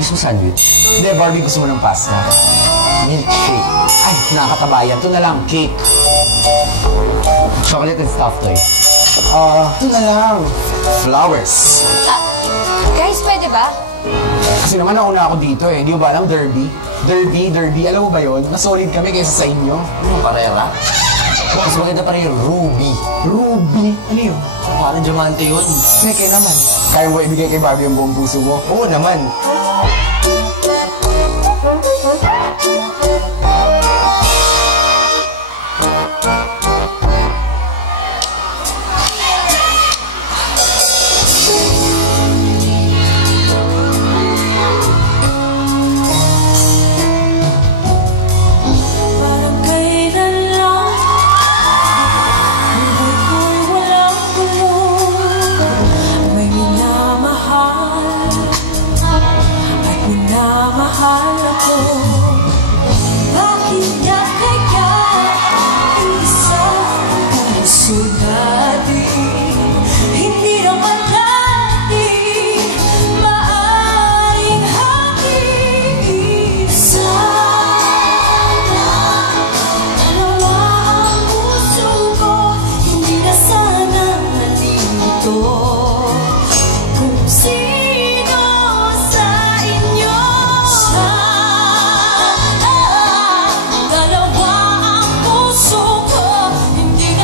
gusto mo sandwich? Hindi, Barbie, gusto mo ng pasta. Milkshake. Ay, nakakataba yan. Ito na lang, cake. Chocolate and stuffed toy. Ito na lang. Flowers. Guys, pwede ba? Kasi naman nauna ako dito eh. Hindi mo ba alam, Derby? Derby. Alam mo ba yun? Mas solid kami kaysa sa inyo. Ano, parera? Mas maganda pa rin yung Ruby. Ruby? Ano yun? Parang diamante yun. Neke naman. Kaya mo ibigay kay Barbie ang buong puso mo? Oo naman.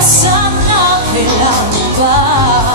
Sana kailangan ba?